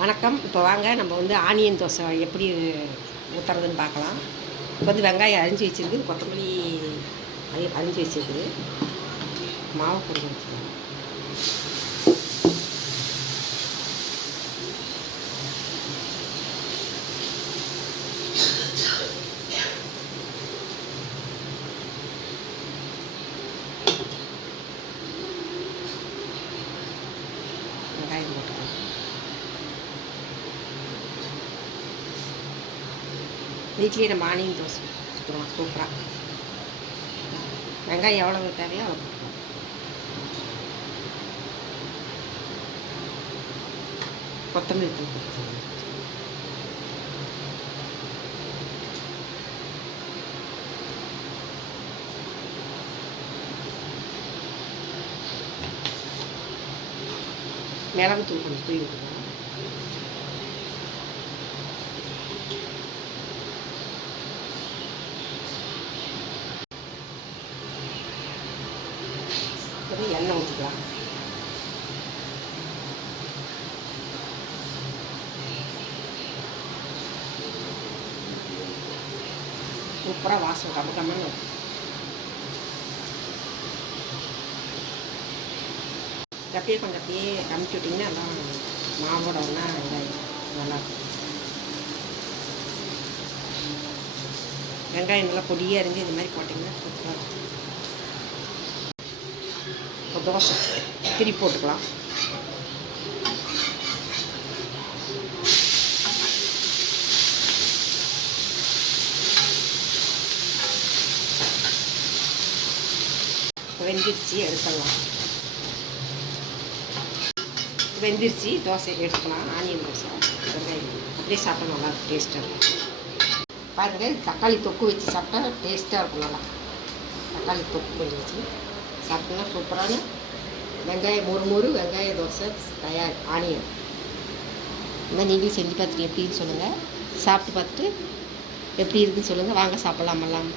வணக்கம். இப்போ வாங்க நம்ம வந்து ஆனியன் தோசை எப்படி ஊற்றுறதுன்னு பார்க்கலாம். இப்போ வந்து வெங்காயம் அரிஞ்சு வச்சுருக்கு, கொத்தமல்லி அரிஞ்சு வச்சுருக்குது, மாவு கொஞ்சம் வச்சுக்கலாம். வெங்காயம் போட்டுக்கலாம். வீட்லேயே நம்ம ஆனியன் தோசை சுற்றுவோம் சூப்பராக. வெங்காயம் எவ்வளோ தேவையோ அவ்வளோ போட்டுக்கலாம். கொத்தமல்லி தூள் போட்டுக்கலாம். மிளகுத்தூள் கொஞ்சம் தூவி விட்டுக்கலாம். எண்ணெய் ஊற்றிக்கலாம். சூப்பராக வாசம் கம்மன்னு அப்படியே கொஞ்சம் அப்படியே கமிச்சு விட்டிங்கன்னா எல்லாம் மாவோட ஒன்றா இதாகிடும். நல்லாயிருக்கும். வெங்காயம் நல்லா பொடியாக இருந்து இது மாதிரி போட்டிங்கன்னா சூப்பராக இருக்கும். இப்போ தோசை திருப்பி போட்டுக்கலாம். வெந்திரிச்சு எடுத்துடலாம். வெந்திரிச்சு தோசை எடுத்துக்கலாம். ஆனியன் தோசை வெங்காயம் அப்படியே சாப்பிட்டா நல்லாயிருக்கும், டேஸ்ட்டாக இருக்கும். பாருங்கள், தக்காளி தொக்கு வச்சு சாப்பிட்டா டேஸ்ட்டாக இருக்கும். நல்லா தக்காளி தொக்கு கொஞ்சம் வச்சு சாப்பிட்டோன்னா சூப்பரான வெங்காயம் மொறு வெங்காய தோசை தயார். ஆனியன் இந்த மாதிரி நீங்களும் செஞ்சு பார்த்துட்டு எப்படின்னு சொல்லுங்கள். சாப்பிட்டு பார்த்துட்டு எப்படி இருக்குன்னு சொல்லுங்கள். வாங்க சாப்பிட்லாமெல்லாம்.